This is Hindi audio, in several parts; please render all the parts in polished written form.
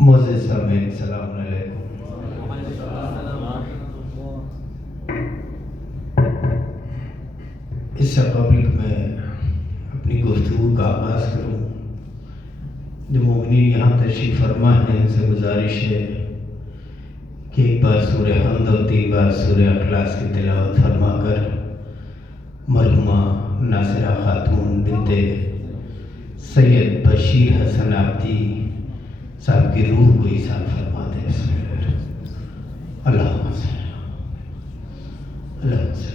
मोअज़्ज़िज़ सामीन सलाम अलैकुम। इससे कबल कि मैं अपनी गुफ्तगू का आगाज़ करूँ, जो मोमिनीन यहाँ तशरीफ़ फरमा हैं उनसे गुजारिश है कि एक बार सूरह हमद और 3 बार सूरह इखलास की तिलावत फरमाकर मरहुमा नासिरा खातून बिनते सैयद बशीर हसन आब्दी साहब की रूह को ईसाल फरमा दे। अल्लाहुम्मा सल्ली अल्लाहुम्मा सल्ली।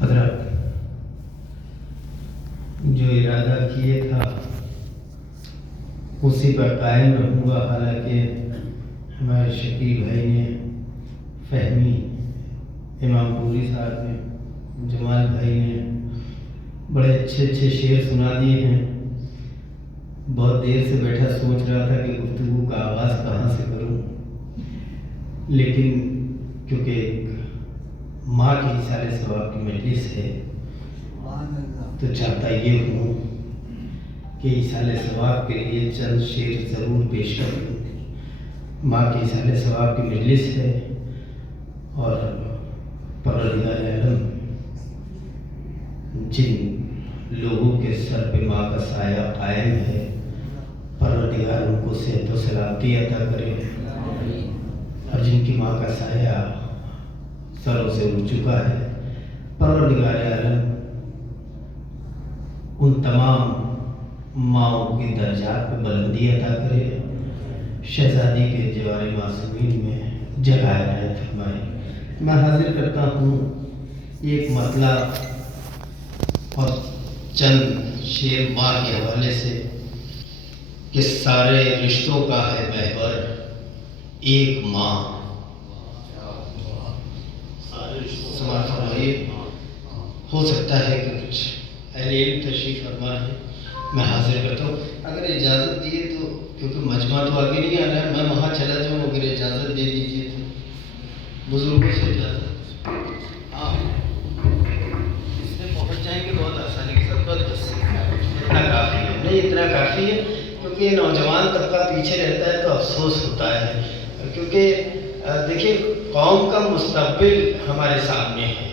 हज़रत, जो इरादा किए था उसी पर कायम रहूँगा। हालांकि हमारे शकील भाई ने, फहमी इमाम पूरी साहब ने, जमाल भाई ने बड़े अच्छे अच्छे शेर सुना दिए हैं। बहुत देर से बैठा सोच रहा था कि गुफ्तगू का आगाज़ कहाँ से करूँ, लेकिन क्योंकि माँ की इसाले सवाब की मजलिस है तो चाहता ये हूँ कि इसाले सवाब के लिए चंद शेर ज़रूर पेश करूँ। माँ की इसाले सवाब की मजलिस है और परवरदिगार आलम जिन लोगों के सर पे माँ का साया कायम है, परवरदिगार उनको सेहत व सलामती अता करे, और जिनकी माँ का साया सरों से उड़ चुका है, परवरदिगार आलम उन तमाम माओं की दर्जात पे बुलंदी अता करे, शहजादी के जवारे मासूमीन में जगह इनायत फरमाए। मैं हाजिर करता हूँ एक मतला और चंद शेर माँ के हवाले से कि सारे रिश्तों का है महवर एक माँ। हो सकता है कि कुछ अहले इल्म तशरीफ़ फरमा है, मैं हाजिर करता हूँ। अगर इजाज़त दिए तो, क्योंकि मजमा तो आगे नहीं आ रहा है, मैं वहाँ चला जाऊँ। अगर इजाज़त दे दीजिए तो बुज़ुर्गों से इजाज़त। हाँ, इसमें पहुँच जाएंगे बहुत आसानी के साथ। बस इतना काफ़ी है, नहीं इतना काफ़ी है, क्योंकि नौजवान तबका पीछे रहता है तो अफसोस होता है। क्योंकि देखिए, कौम का मुस्तक़बिल हमारे सामने है।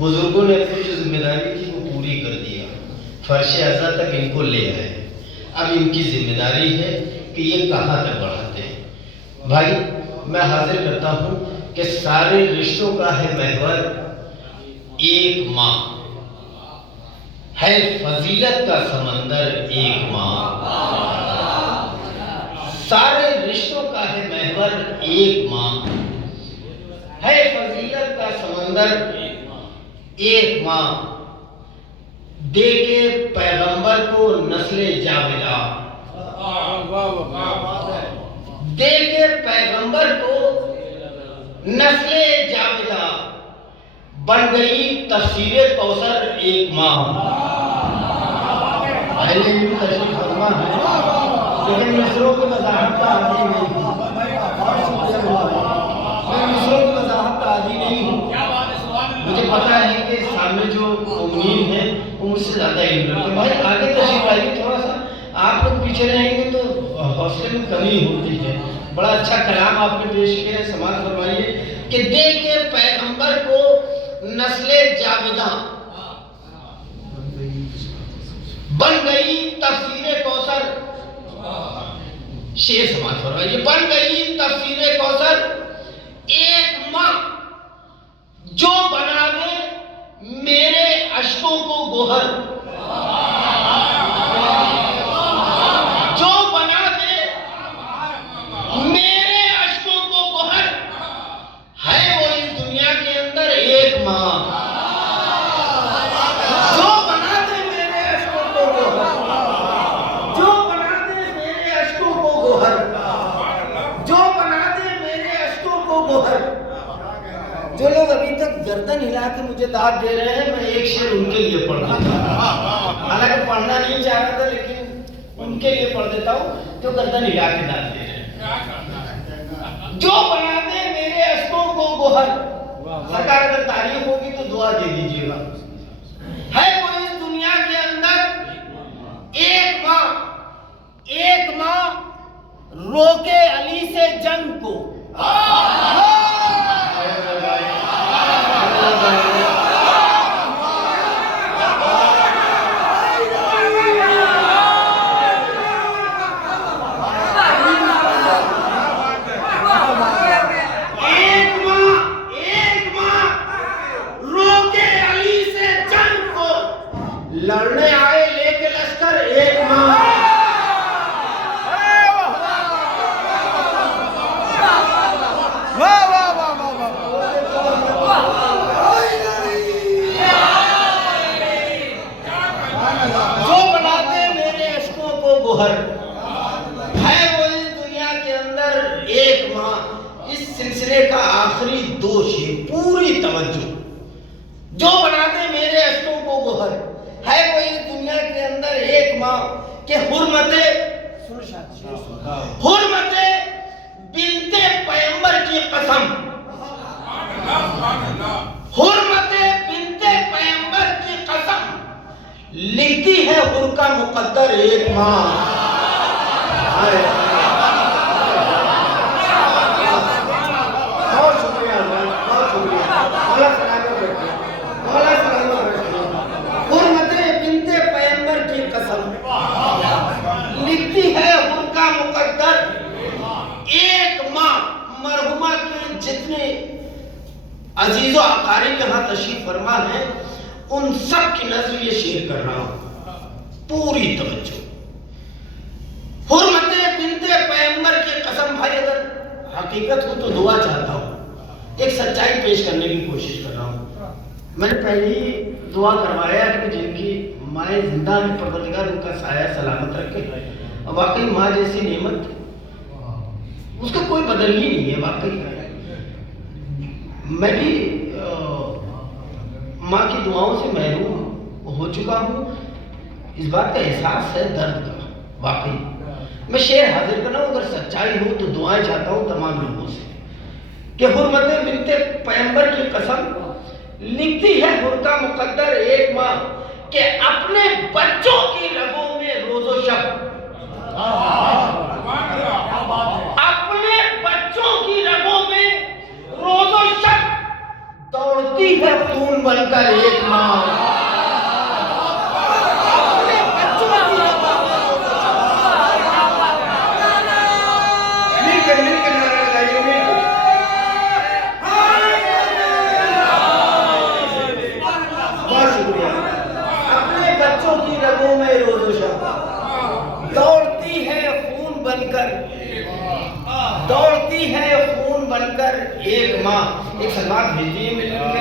बुज़ुर्गों ने अपनी जो जिम्मेदारी थी वो पूरी कर दिया, फर्श अज़ा तक इनको ले आए। अब इनकी जिम्मेदारी है कि ये कहाँ तक बढ़ाते हैं। भाई, मैं हाजिर करता हूँ कि सारे रिश्तों का है महवर एक माँ, है फजीलत का समंदर एक माँ। सारे रिश्तों का है महवर एक माँ, है फजीलत का समंदर एक माँ। देके पैगंबर को नस्ले जावेदा, देके पैगंबर को नस्ले जावेदा, बन गई तफसीरे कौसर एक माँ। पहले भी तशरीफ फरमा है, लेकिन मिसरों की वजाहत का आदी नहीं हूँ। मैं मिसरों की वजाहत का आदी नहीं हूँ। मुझे पता है कि सामने जो उम्मीद है वो मुझसे ज़्यादा इल्म रखते हैं। भाई आगे तशरीफ आइए, थोड़ा सा आप लोग पीछे रहेंगे तो हौसले में कमी होती है। बड़ा अच्छा कलाम आपने पेश किया है, समाज फरमाइए कि दे के पैगंबर को नस्ले जाविदा, बन गई तफसीरे कौसर। शेर समाज फरमाइए, बन गई तफसीरे कौसर एक माँ, जो बना दे मेरे अश्कों को गोहर, जो बना दे मेरे अश्कों को गोहर, है वो इस दुनिया गोहर। जो लोग अभी तक गर्दन हिला के मुझे दाद दे रहे हैं, मैं एक शेर उनके लिए पढ़ देता हूँ। हालांकि पढ़ना नहीं चाह रहा था, लेकिन उनके लिए पढ़ देता हूँ जो गर्दन हिला के दाद दे रहे हैं। जो बना दे मेरे अश्कों को गोहर। सरकार अगर तारीफ होगी तो दुआ दे दीजिएगा। है कोई इस दुनिया के अंदर एक माँ रोके अली से जंग को। लड़ने आए लेके लश्कर एक माँ। जो बनाते मेरे अश्कों को गोहर। है वो इस दुनिया के अंदर एक माँ। इस सिलसिले का आखिरी दोष है, पूरी तवज्जो। जो बनाते मेरे अश्कों को गोहर। है वो इस दुनिया के अंदर एक माँ के हुर्मते बिनते पैगंबर की कसम। हुर्मते बिनते पैगंबर की कसम लिखती है हुर का मुकद्दर एक माँ। बहुत शुक्रिया, बहुत शुक्रिया। मौला सलामत रखिए, मौला सलामत रखिए। हुर्मते बिनते पैगंबर की कसम लिखती है हुर का मुकद्दर एक माँ। मरहुमा के जितने अजीजो अकारिब यहाँ तशरीफ फरमा है, उन सब की नजर ये शेर कर रहा हूं, पूरी तवज्जो। हुर्मते बिनते पैगंबर की कसम। भाई अगर हकीकत हो तो दुआ चाहता हूं, एक सच्चाई पेश करने की कोशिश कर रहा हूं। मैंने पहले ही दुआ करवाया कि जिनकी माए जिंदा है, परवरदिगार उनका साया सलामत रखे। वाकई माँ जैसी नेमत उसका कोई बदल ही नहीं है। वाकई मैं भी माँ की दुआओं से महरूम हो चुका हूँ। इस बात का एहसास है दर्द का। वाकई मैं शेर हाजिर करना हूँ, अगर सच्चाई हो तो दुआएं चाहता हूँ तमाम लोगों से कि हुर्मते बिनते पैगंबर की कसम लिखती है हुर का मुकद्दर एक माँ के अपने बच्चों की रगों में रोजो शब। अपने बच्चों की रगों में रोजो शब दौड़ती है खून बनकर एक माँ। अपने बच्चों की रगों में मिलकर नारा लगाइए, मिलकर। बहुत शुक्रिया। अपने बच्चों की रगों में रोजो शब दौड़ती है खून बनकर, दौड़ती है खून बनकर एक माँ। एक सलवात भेज दिए मिलकर के।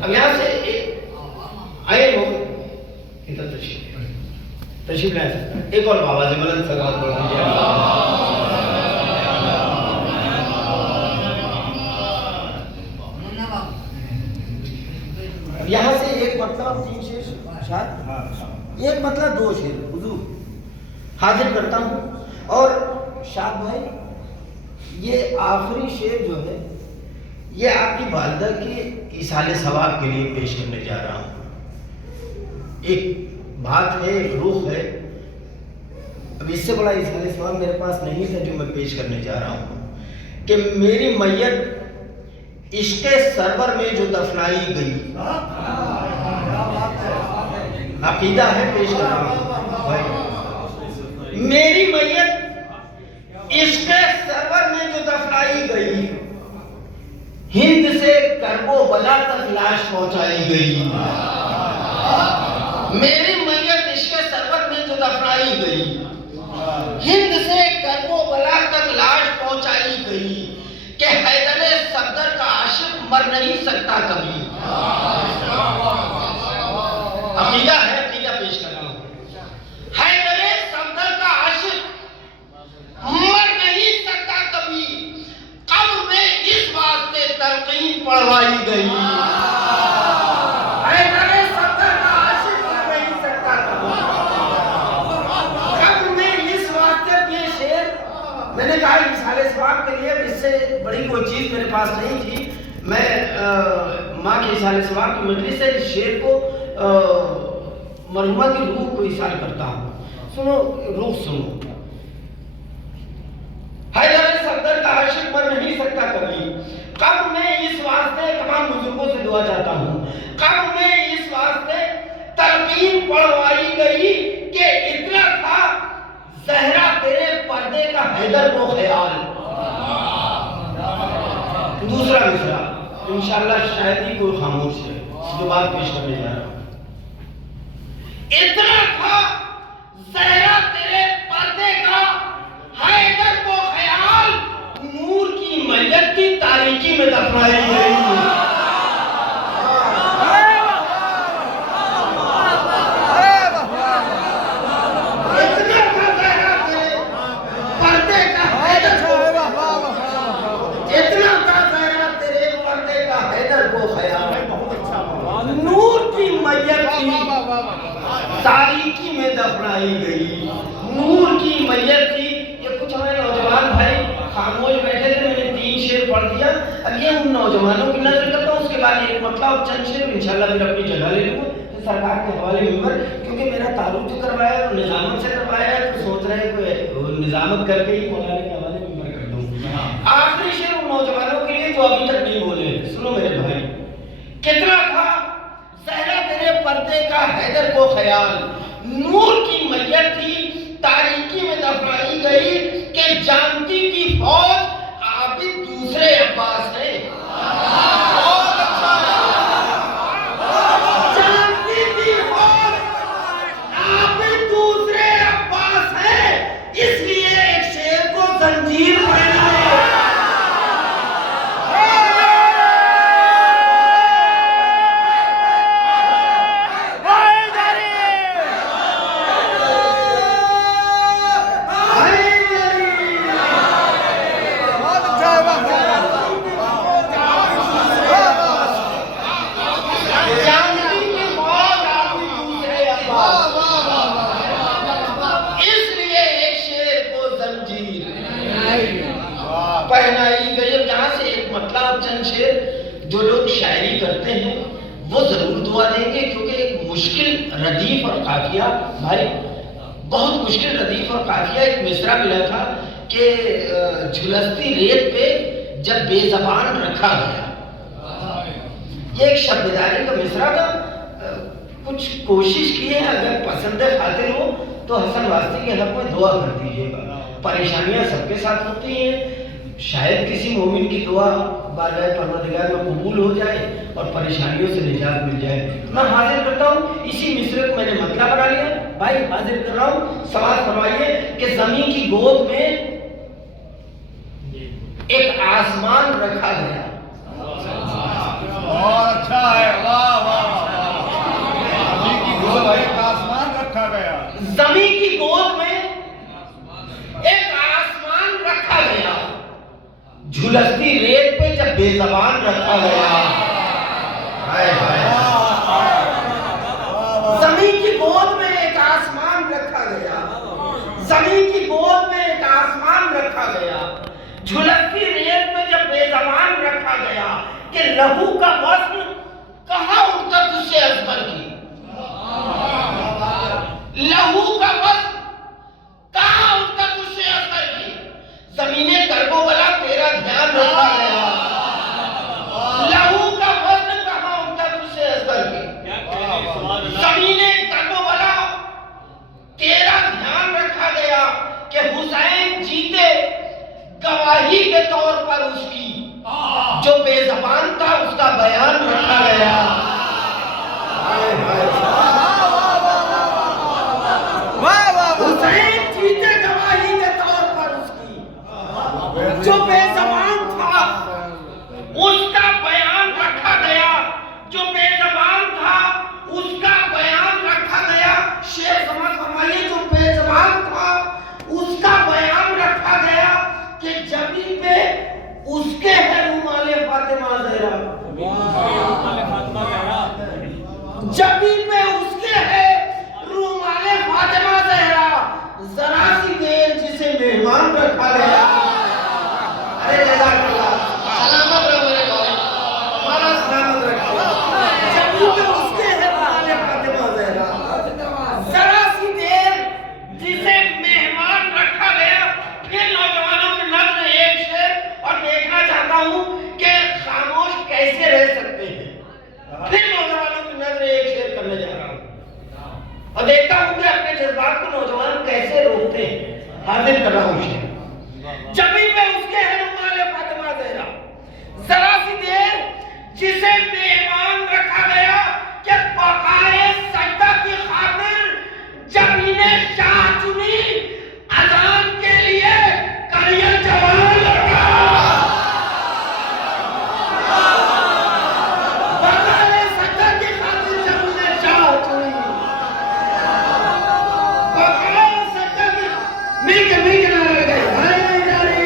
अब यहाँ से आए लोग इधर तशरीफ ला सकते हैं। एक और बाबा से बुलंद सलवात बोल दीजिए। यहाँ से एक मतलब 3 शेर शायद, एक मतलब 2 शेर हुजूर हाजिर करता हूँ। और शाद भाई ये आखिरी शेर जो है ये आपकी वालिदा के इसाले सवाब के लिए पेश करने जा रहा हूँ। एक बात है, एक रूह है। अब इससे बड़ा इसाले सवाब मेरे पास नहीं था जो मैं पेश करने जा रहा हूँ कि मेरी मैयत इश्क़े सरवर में जो दफनाई गई। अकीदा है, पेश कर रहा हूं भाई। मेरी मैयत इश्क़े सरवर में जो दफनाई गई, हिंद से करबो बला तक लाश पहुंचाई गई। मेरी मैयत इश्क़े सरवर में जो दफनाई गई, हिंद से करबो बला तक लाश पहुंचाई गई कि हैदर सफदर का आशिक मर नहीं सकता कभी। अकीदा है, अकीदा पेश कर रहा हूं। हैदर सफदर का आशिक मैंने कहा इसाले सवाब के लिए इससे बड़ी कोई चीज़ मेरे पास नहीं थी। मैं माँ के इसाले सवाब की मजलिस से इस शेर को मरहुमा की रूह को इसाल करता हूँ। सुनो, रूह सुनो। हैदर सफदर का आशिक बन नहीं सकता कभी, कब मैं इस वास्ते तमाम बुजुर्गों से दुआ चाहता हूँ, कब मैं इस वास्ते तलकीन पढ़वाई गई कि इतना था ज़हरा तेरे पर्दे का हैदर को ख्याल। दूसरा मिसरा इंशाअल्लाह शायद ही कोई खामोश है, इसके बाद पेश करने जा रहा हूँ। इतना था ज़हरा तेरे पर्दे का हैदर को ख्याल, नूर की मैयत की तारीकी में दफनाई गई। तारीकी में दफनाई गई, नूर की मैयत थी। ये कुछ हमारे नौजवान भाई खामोश बैठे थे, मैंने 3 शेर पढ़ दिया। अब ये उन नौजवानों की नजर करता हूँ, उसके बाद एक मतलब चंद शेर इंशाल्लाह फिर अपनी जगह ले लूँगा सरकार के हवाले मिंबर, क्योंकि मेरा तारुफ जो करवाया और निजामत से करवाया है, तो सोच रहे हैं कि निजामत करके ही मौलाना के हवाले मिंबर कर दूँ। आखिरी शेर उन नौजवानों के लिए जो अभी तक नहीं बोले, सुनो मेरे भाई। कितना था ज़हरा तेरे पर्दे का हैदर को ख्याल, नूर की मैयत थी तारीकी में दफनाई गई, कि जानती थी फौज आबिद दूसरे अब्बास है। जानती थी फौज आबिद दूसरे अब्बास है, इसलिए एक शेर को जंजीर पहना है। पहनाई गई। यहाँ से एक मतलब चंद शेर जो लोग शायरी करते हैं वो जरूर दुआ देंगे, क्योंकि एक मुश्किल रदीफ और काफिया, भाई बहुत मुश्किल रदीफ और काफिया। एक मिसरा मिला था कि झुलसती रेत पे जब बेजबान रखा गया, ये एक शब्दारी का मिसरा था। कुछ कोशिश की है, अगर पसंद खातिर हो तो हसन वास्ती के हक में दुआ कर दीजिएगा। परेशानियां सबके साथ होती हैं, शायद किसी मोमिन की दुआ बारगाह परवरदिगार में कबूल हो जाए और परेशानियों से निजात मिल जाए। मैं हाजिर करता हूँ, इसी मिसरे को मैंने मतलब बना लिया भाई, हाजिर कर रहा हूँ। सवाल फरमाइए कि ज़मीन की गोद में एक आसमान रखा गया। बहुत अच्छा है, वाह वाह। ज़मीन की गोद में एक आसमान रखा गया। ज़मीन की गोद में एक आसमान रखा गया, झुलसती रेत पे जब बेज़बान रखा गया। हाय हाय। ज़मीन की गोद में एक आसमान रखा गया, ज़मीन की गोद में एक आसमान रखा गया, झुलसती रेत पे जब बेज़बान रखा गया, कि लहू का वज़न कहाँ उठता तुझसे असगर की। लहू का वज़न कहाँ उठता तुझसे असगर की। ज़मीने कर्बोबला तेरा ध्यान रखा गया, लहू का वज़न कहाँ उठता तुझसे असगर की। ज़मीने कर्बोबला तेरा ध्यान रखा गया, कि हुसैन जीते गवाही के तौर पर उसकी, जो बेज़बान था उसका बयान रखा गया। हुसैन जीते गवाही के तौर पर उसकी, जो बेज़बान था उसका बयान रखा गया, जो बेज़बान था उसका बयान रखा गया। शेर समझ फरमाइए, जो बेज़बान था उसका बयान रखा गया, कि जबी पे उसके है रुमाले फातिमा ज़हरा। जबी पे उसके है रुमाले फातिमा ज़हरा, जरा सी देर जिसे मेहमान रखा गया। अरे जज़ाकल्लाह। सलामत रहो मेरे भाई। हमारा सलामत रखो। जबी पे उसके है वाले फातिमा ज़हरा। जरा सी देर जिसे मेहमान रखा गया, फिर नौजवानों की नजर एक शेर और देखना चाहता हूँ कि खामोश कैसे रह सकते हैं। फिर नौजवानों की नजर एक शेर करने जा रहा हूँ और देखता हूँ कि अपने जज्बात को नौजवान कैसे रोकते हैं। हाजिर कर रहा हूँ शेर। जबी पे उसके है रुमाल फातिमा ज़हरा, जरा सी देर जिसे मेहमान रखा गया कि बकाए सजदा की खातिर जमीने शाह चुनी, अजान के लिए करियर जवान लगा। बकाए सजदा की खातिर जमीने शाह चुनी, बकाए सजदा की मीक नारा लगाई, हाय जारी।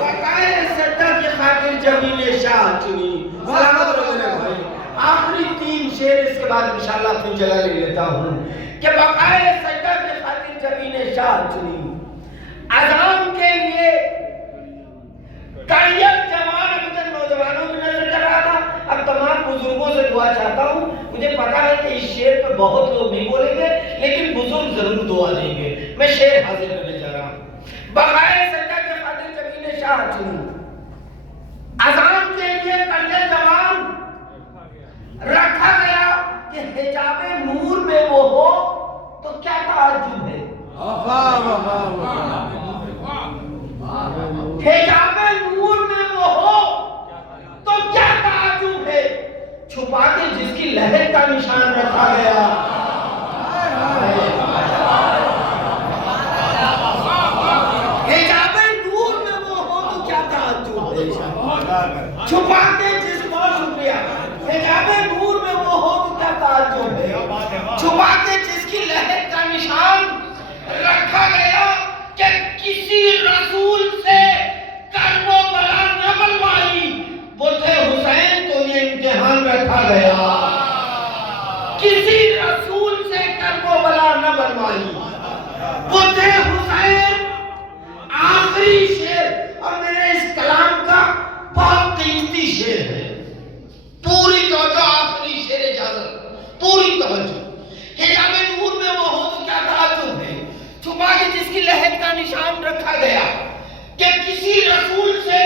बकाए सजदा की खातिर जमीने शाह चुनी। सलामत रहो मेरे भाई। आखिरी 3 शेर, इसके बाद इंशाल्लाह अपनी जगह ले लेता हूँ कि बकाए सजदा की खातिर जमीने शाह चुनी, अजान के लिए करियर जवान। अभी तक नौजवानों की नजर कर रहा था, अब तमाम बुजुर्गों से दुआ चाहता हूँ। मुझे पता है कि इस शेर पर बहुत लोग नहीं बोलेंगे, लेकिन बुजुर्ग जरूर दुआ देंगे। मैं शेर हाजिर करने जा रहा हूँ। बकाए सजदा की खातिर जमीने शाह चुनी, अजान के लिए करियर जवान रखा गया कि हिजाबे नूर में वो हो तो क्या ताज्जुब है। हिजाबे नूर में वो हो तो क्या ताज्जुब है, छुपा के जिसकी लहर का निशान रखा गया। हिजाबे नूर में वो हो तो क्या ताज्जुब है, छुपा के जिस बहुत शुक्रिया, हिजाबे नूर में वो हो तो क्या ताज्जुब है, छुपा के जिसकी लहर का निशान रखा गया कि किसी रसूल से कर्बो बला न बनवाई, वो थे हुसैन तो ये इम्तिहान रखा गया। किसी रसूल से कर्बो बला न बनवाई, वो थे हुसैन। आखिरी शेर, और मेरे इस कलाम का बहुत कीमती शेर है। पूरी तवज्जो, आखिरी शेर इजाजत, पूरी तवज्जो। हिजाबे नूर में वो हो तो क्या ताज्जुब है, छुपा के जिसकी लहर का निशान रखा गया कि किसी रसूल से